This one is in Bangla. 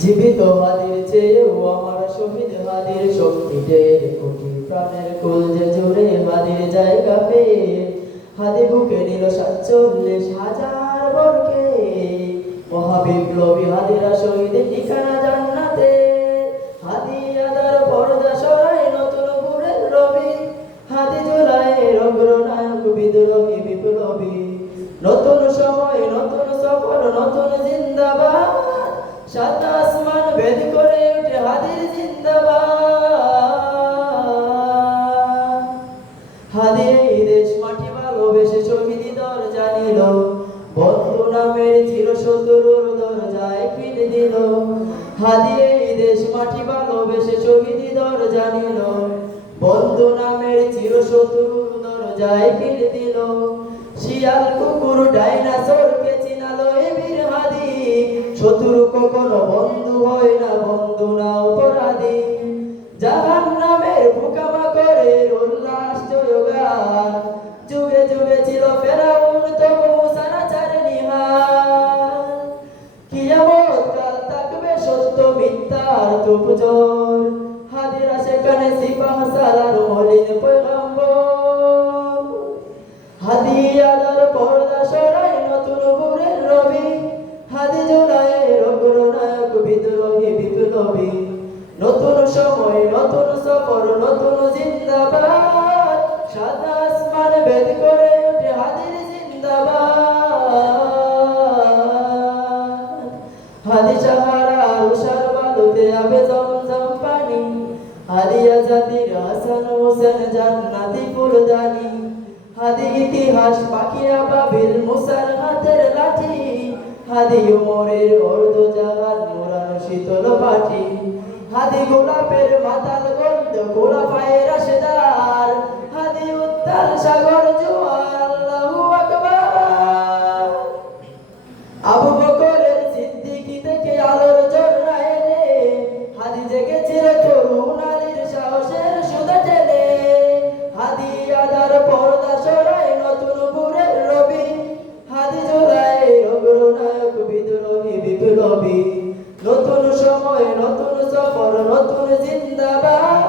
জীবিত হাদির চেয়েও আমার শহীদ হাদির শক্তিদের কোটি প্রাণের কুল যে জুড়ে হাদির জায়গা পেয়ে হাদি বুকে নিল ৪৭,০০০ বরকে মহাবিপ্লবী হাদিরা শহীদ ঠিকানা জান্নাতে হাদি আদার পর্দা সরাই নতুন ভোরের রবি হাদি জুলাইয়ের অগ্রনায়ক বিদ্রোহী বিপ্লবী নতুন সময় নতুন সফর নতুন জিন্দাবাদ সাত আসমান ভেদ করে উঠে হাদির জিন্দাবাদ হাদি এই দেশ মাটি ভালোবেসে শহীদি দরজা নিল বন্ধু নামের চিরশত্রুর দরজায় পিঠ দিল হাদি এই দেশ মাটি ভালোবেসে শহীদি দরজা নিল বন্ধু নামের চিরশত্রুর দরজায় পিঠ দিল শিয়াল কুকুর ডাইনাসরকে চিনালো এ বীর হাদি শত্রু কখনো বন্ধু হয় না বন্ধু না অপরাধী জাহান্নামের পোকামাকড়ের উল্লাস জয়গান যুগে যুগে ছিল ফেরাউন তবু মুসা না ছাড়ে নিহাল কিয়ামত কাল থাকবে সত্য মিথ্যার তুপজোর হাদিরা সেখানে সিপাহ সালার মলিন পয়গম্বর হাদি আদার পর্দা সরাই নতুন ভোরের রবি হাদি জুলাইয়ের অগ্রনায়ক বিদ্রোহী বিপ্লবী নতুন সময় নতুন সফর নতুন জিন্দাবাদ সাত আসমান ভেদ করে উঠে হাদির জিন্দাবাদ হাদি সাহারা উষার বালুতে আবে জমজম পানি হাদি আজাদির হাসান হোসেন জান্নাতি ফুলদানি হাদি ইতিহাস পাখিয়া বাবিল মুসার হাতের লাঠি হাদি উমরের অর্ধ জাহান মোরানো শীতল পাটি হাদি গোলাপের মাতাল গন্ধ গোলা পায়ের রাশেদার হাদি উত্তাল সাগর জোয়ার আল্লাহু আকবার আবু বকরের সিদ্দিকী থেকে আলোর ঝর্ণা এনে হাদি জেগেছিল তরুণ আলীর সাহসের সুধা টেনে হাদি আদার পর্দা সরাই নতুন ভোরের রবি হাদি জুলাইয়ের অগ্রনায়ক বিদ্রোহী বিপ্লবী নতুন সময় নতুন সফর নতুন জিন্দাবাদ